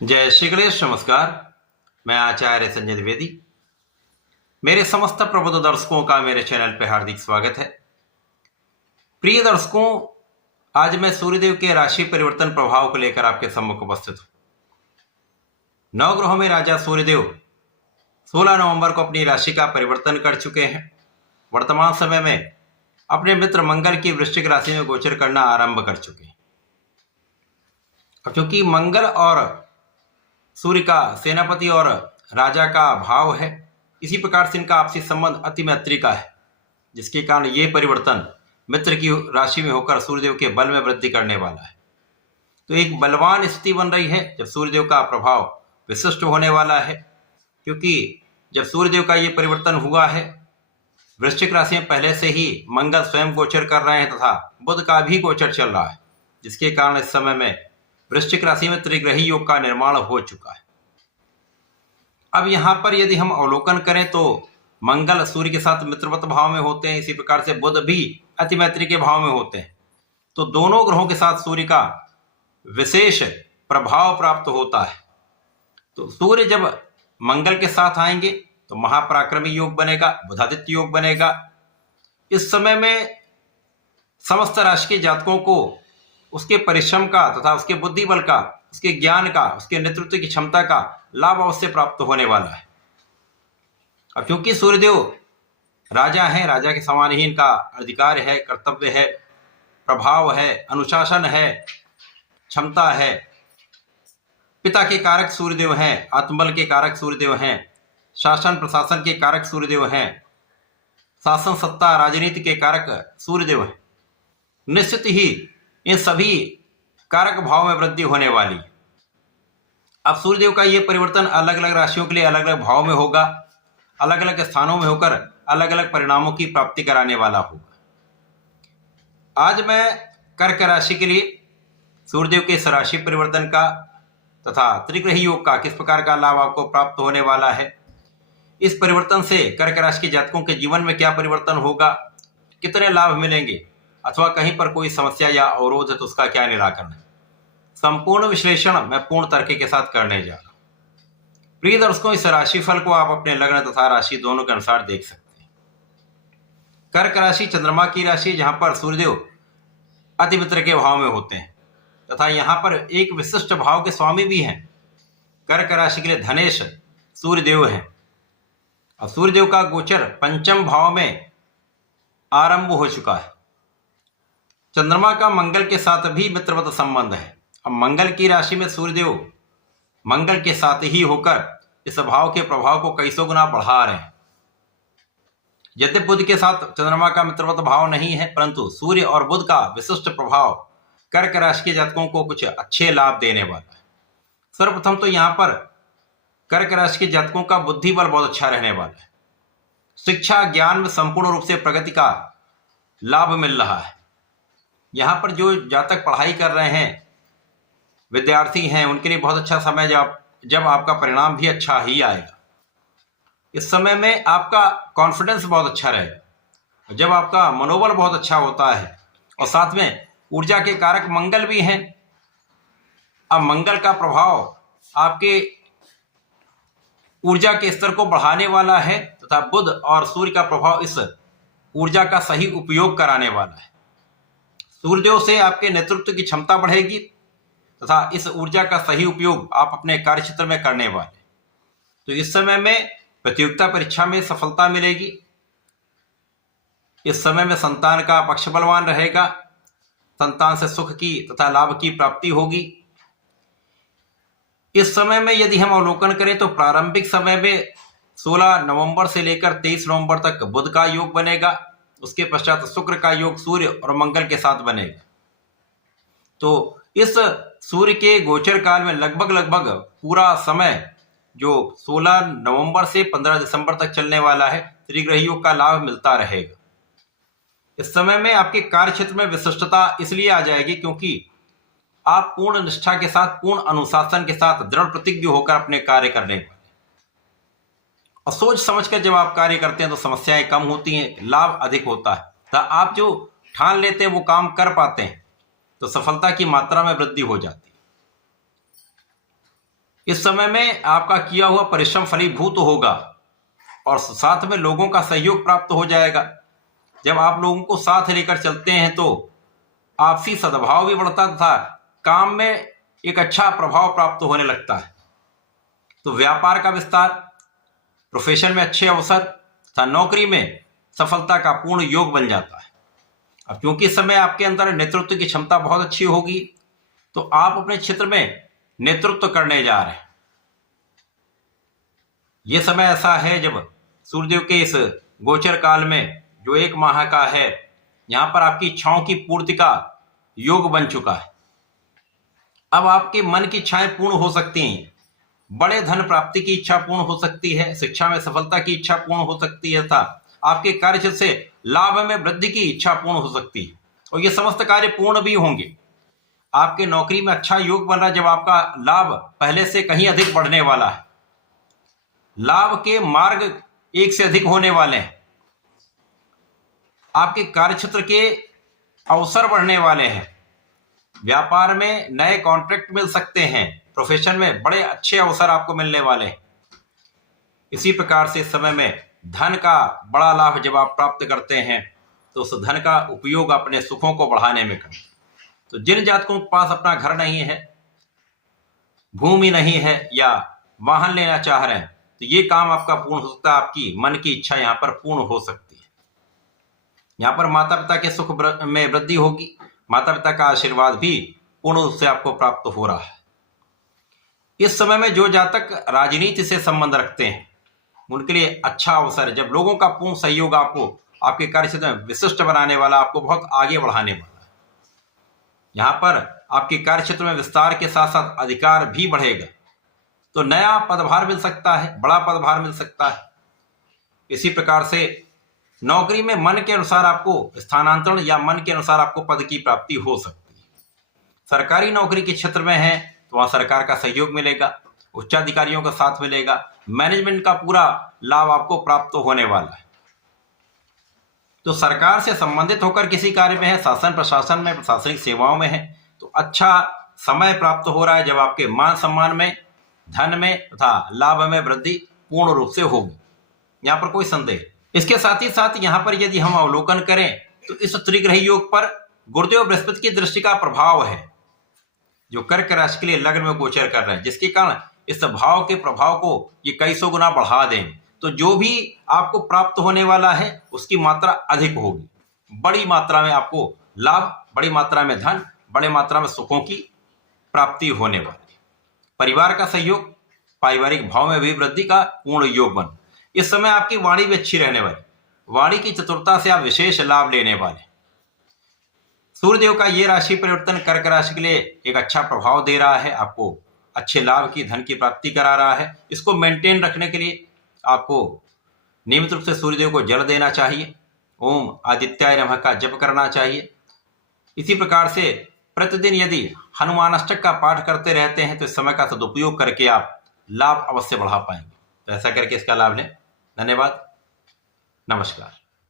जय श्री गणेश। नमस्कार। मैं आचार्य संजय द्विवेदी। मेरे समस्त प्रबुद्ध दर्शकों का मेरे चैनल पर हार्दिक स्वागत है। प्रिय दर्शकों, आज मैं सूर्यदेव के राशि परिवर्तन प्रभाव को लेकर आपके सम्मुख उपस्थित हूं। नवग्रहों में राजा सूर्यदेव 16 नवंबर को अपनी राशि का परिवर्तन कर चुके हैं। वर्तमान समय में अपने मित्र मंगल की वृश्चिक राशि में गोचर करना आरंभ कर चुके हैं। क्योंकि मंगल और सूर्य का सेनापति और राजा का भाव है, इसी प्रकार से इनका आपसी संबंध अति मैत्री का है, जिसके कारण ये परिवर्तन मित्र की राशि में होकर सूर्यदेव के बल में वृद्धि करने वाला है। तो एक बलवान स्थिति बन रही है जब सूर्यदेव का प्रभाव विशिष्ट होने वाला है। क्योंकि जब सूर्यदेव का ये परिवर्तन हुआ है, वृश्चिक राशि में पहले से ही मंगल स्वयं गोचर कर रहे हैं तथा बुध का भी गोचर चल रहा है, जिसके कारण इस समय में वृश्चिक राशि में त्रिग्रही योग का निर्माण हो चुका है। अब यहां पर यदि हम अवलोकन करें तो मंगल सूर्य के साथ मित्रवत भाव में होते हैं, इसी प्रकार से बुध भी अति मैत्री के भाव में होते हैं। तो दोनों ग्रहों के साथ सूर्य का विशेष प्रभाव प्राप्त होता है। तो सूर्य जब मंगल के साथ आएंगे तो महापराक्रमी योग बनेगा, बुधादित्य योग बनेगा। इस समय में समस्त राशि के जातकों को उसके परिश्रम का तथा उसके बुद्धि बल का, उसके ज्ञान का, उसके नेतृत्व की क्षमता का लाभ अवश्य प्राप्त होने वाला है। अब क्योंकि सूर्यदेव राजा हैं, राजा के समान ही इनका अधिकार है, कर्तव्य है, प्रभाव है, अनुशासन है, क्षमता है। पिता के कारक सूर्यदेव हैं, आत्मबल के कारक सूर्यदेव हैं, शासन प्रशासन के कारक सूर्यदेव हैं, शासन सत्ता राजनीति के कारक सूर्यदेव हैं। निश्चित ही इन सभी कारक भाव में वृद्धि होने वाली है। अब सूर्यदेव का यह परिवर्तन अलग अलग राशियों के लिए अलग अलग भाव में होगा, अलग अलग स्थानों में होकर अलग अलग परिणामों की प्राप्ति कराने वाला होगा। आज मैं कर्क राशि के लिए सूर्यदेव के इस राशि परिवर्तन का तथा त्रिग्रही योग का किस प्रकार का लाभ आपको प्राप्त होने वाला है, इस परिवर्तन से कर्क राशि के जातकों के जीवन में क्या परिवर्तन होगा, कितने लाभ मिलेंगे, अथवा कहीं पर कोई समस्या या अवरोध है तो उसका क्या निराकरण है, संपूर्ण विश्लेषण मैं पूर्ण तर्क के साथ करने जा रहा हूं। प्रिय दर्शकों, इस राशिफल को आप अपने लग्न तथा राशि दोनों के अनुसार देख सकते हैं। कर्क राशि चंद्रमा की राशि, जहां पर सूर्यदेव अति मित्र के भाव में होते हैं तथा यहां पर एक विशिष्ट भाव के स्वामी भी हैं। कर्क राशि के लिए धनेश सूर्यदेव हैं और सूर्यदेव का गोचर पंचम भाव में आरंभ हो चुका है। चंद्रमा का मंगल के साथ भी मित्रवत संबंध है। अब मंगल की राशि में सूर्यदेव मंगल के साथ ही होकर इस भाव के प्रभाव को कई सौ गुना बढ़ा रहे हैं। यद्यपि बुध के साथ चंद्रमा का मित्रवत भाव नहीं है, परंतु सूर्य और बुध का विशिष्ट प्रभाव कर्क राशि के जातकों को कुछ अच्छे लाभ देने वाला है। सर्वप्रथम तो यहाँ पर कर्क राशि के जातकों का बुद्धि बल बहुत अच्छा रहने वाला है। शिक्षा ज्ञान में संपूर्ण रूप से प्रगति का लाभ मिल रहा है। यहाँ पर जो जातक पढ़ाई कर रहे हैं, विद्यार्थी हैं, उनके लिए बहुत अच्छा समय जब आपका परिणाम भी अच्छा ही आएगा। इस समय में आपका कॉन्फिडेंस बहुत अच्छा रहेगा। जब आपका मनोबल बहुत अच्छा होता है और साथ में ऊर्जा के कारक मंगल भी हैं। अब मंगल का प्रभाव आपके ऊर्जा के स्तर को बढ़ाने वाला है तथा बुध और सूर्य का प्रभाव इस ऊर्जा का सही उपयोग कराने वाला है। सूर्यदेव से आपके नेतृत्व की क्षमता बढ़ेगी तथा इस ऊर्जा का सही उपयोग आप अपने कार्य क्षेत्र में करने वाले। तो इस समय में प्रतियोगिता परीक्षा में सफलता मिलेगी। इस समय में संतान का पक्ष बलवान रहेगा, संतान से सुख की तथा लाभ की प्राप्ति होगी। इस समय में यदि हम अवलोकन करें तो प्रारंभिक समय में 16 नवंबर से लेकर 23 नवंबर तक बुध का योग बनेगा, उसके पश्चात शुक्र का योग सूर्य और मंगल के साथ बनेगा। तो इस सूर्य के गोचर काल में लगभग पूरा समय जो 16 नवंबर से 15 दिसंबर तक चलने वाला है, त्रिग्रही योग का लाभ मिलता रहेगा। इस समय में आपके कार्य क्षेत्र में विशिष्टता इसलिए आ जाएगी क्योंकि आप पूर्ण निष्ठा के साथ, पूर्ण अनुशासन के साथ दृढ़ प्रतिज्ञ होकर अपने कार्य करने वाले और सोच समझकर जब आप कार्य करते हैं तो समस्याएं कम होती हैं, लाभ अधिक होता है। तो आप जो ठान लेते हैं वो काम कर पाते हैं तो सफलता की मात्रा में वृद्धि हो जाती है। इस समय में आपका किया हुआ परिश्रम फलीभूत होगा और साथ में लोगों का सहयोग प्राप्त हो जाएगा। जब आप लोगों को साथ लेकर चलते हैं तो आपसी सद्भाव भी बढ़ता था, काम में एक अच्छा प्रभाव प्राप्त होने लगता है। तो व्यापार का विस्तार, प्रोफेशन में अच्छे अवसर तथा नौकरी में सफलता का पूर्ण योग बन जाता है। अब क्योंकि इस समय आपके अंदर नेतृत्व की क्षमता बहुत अच्छी होगी, तो आप अपने क्षेत्र में नेतृत्व करने जा रहे हैं। यह समय ऐसा है जब सूर्यदेव के इस गोचर काल में जो 1 माह का है, यहां पर आपकी इच्छाओं की पूर्ति का योग बन चुका है। अब आपके मन की इच्छाएं पूर्ण हो सकती हैं। बड़े धन प्राप्ति की इच्छा पूर्ण हो सकती है, शिक्षा में सफलता की इच्छा पूर्ण हो सकती है तथा आपके कार्य से लाभ में वृद्धि की इच्छा पूर्ण हो सकती है और ये समस्त कार्य पूर्ण भी होंगे। आपके नौकरी में अच्छा योग बन रहा है, जब आपका लाभ पहले से कहीं अधिक बढ़ने वाला है। लाभ के मार्ग एक से अधिक होने वाले हैं। आपके कार्यक्षेत्र के अवसर बढ़ने वाले हैं। व्यापार में नए कॉन्ट्रैक्ट मिल सकते हैं। प्रोफेशन में बड़े अच्छे अवसर आपको मिलने वाले हैं। इसी प्रकार से समय में धन का बड़ा लाभ जब आप प्राप्त करते हैं तो उस धन का उपयोग अपने सुखों को बढ़ाने में करें। तो जिन जातकों के पास अपना घर नहीं है, भूमि नहीं है या वाहन लेना चाह रहे हैं, तो ये काम आपका पूर्ण हो सकता है। आपकी मन की इच्छा यहाँ पर पूर्ण हो सकती है। यहाँ पर माता पिता के सुख में वृद्धि होगी। माता पिता का आशीर्वाद भी पूर्ण रूप से आपको प्राप्त हो रहा है। इस समय में जो जातक राजनीति से संबंध रखते हैं उनके लिए अच्छा अवसर है, जब लोगों का पूर्ण सहयोग आपको आपके कार्य क्षेत्र में विशिष्ट बनाने वाला, आपको बहुत आगे बढ़ाने वाला है। यहाँ पर आपके कार्य क्षेत्र में विस्तार के साथ साथ अधिकार भी बढ़ेगा। तो नया पदभार मिल सकता है, बड़ा पदभार मिल सकता है। इसी प्रकार से नौकरी में मन के अनुसार आपको स्थानांतरण या मन के अनुसार आपको पद की प्राप्ति हो सकती है। सरकारी नौकरी के क्षेत्र में है तो वहां सरकार का सहयोग मिलेगा, उच्चाधिकारियों का साथ मिलेगा, मैनेजमेंट का पूरा लाभ आपको प्राप्त होने वाला है। तो सरकार से संबंधित होकर किसी कार्य में है, शासन प्रशासन में, प्रशासनिक सेवाओं में है, तो अच्छा समय प्राप्त हो रहा है जब आपके मान सम्मान में, धन में तथा लाभ में वृद्धि पूर्ण रूप से होगी। यहाँ पर कोई संदेह। इसके साथ ही साथ यहाँ पर यदि हम अवलोकन करें तो इस त्रिग्रह योग पर गुरुदेव बृहस्पति की दृष्टि का प्रभाव है, जो कर्क राशि के लिए लग्न में गोचर कर रहे हैं, जिसके कारण इस भाव के प्रभाव को ये कई सौ गुना बढ़ा देंगे। तो जो भी आपको प्राप्त होने वाला है उसकी मात्रा अधिक होगी। बड़ी मात्रा में आपको लाभ, बड़ी मात्रा में धन, बड़ी मात्रा में सुखों की प्राप्ति होने वाली। परिवार का सहयोग, पारिवारिक भाव में भी वृद्धि का पूर्ण योग बन। इस समय आपकी वाणी भी अच्छी रहने वाली। वाणी की चतुरता से आप विशेष लाभ लेने वाले। सूर्यदेव का ये राशि परिवर्तन कर्क राशि के लिए एक अच्छा प्रभाव दे रहा है, आपको अच्छे लाभ की, धन की प्राप्ति करा रहा है। इसको मेंटेन रखने के लिए आपको नियमित रूप से सूर्यदेव को जल देना चाहिए। ओम आदित्याय नमः का जप करना चाहिए। इसी प्रकार से प्रतिदिन यदि हनुमानाष्टक का पाठ करते रहते हैं तो इस समय का सदुपयोग करके आप लाभ अवश्य बढ़ा पाएंगे। तो ऐसा करके इसका लाभ लें। धन्यवाद, नमस्कार।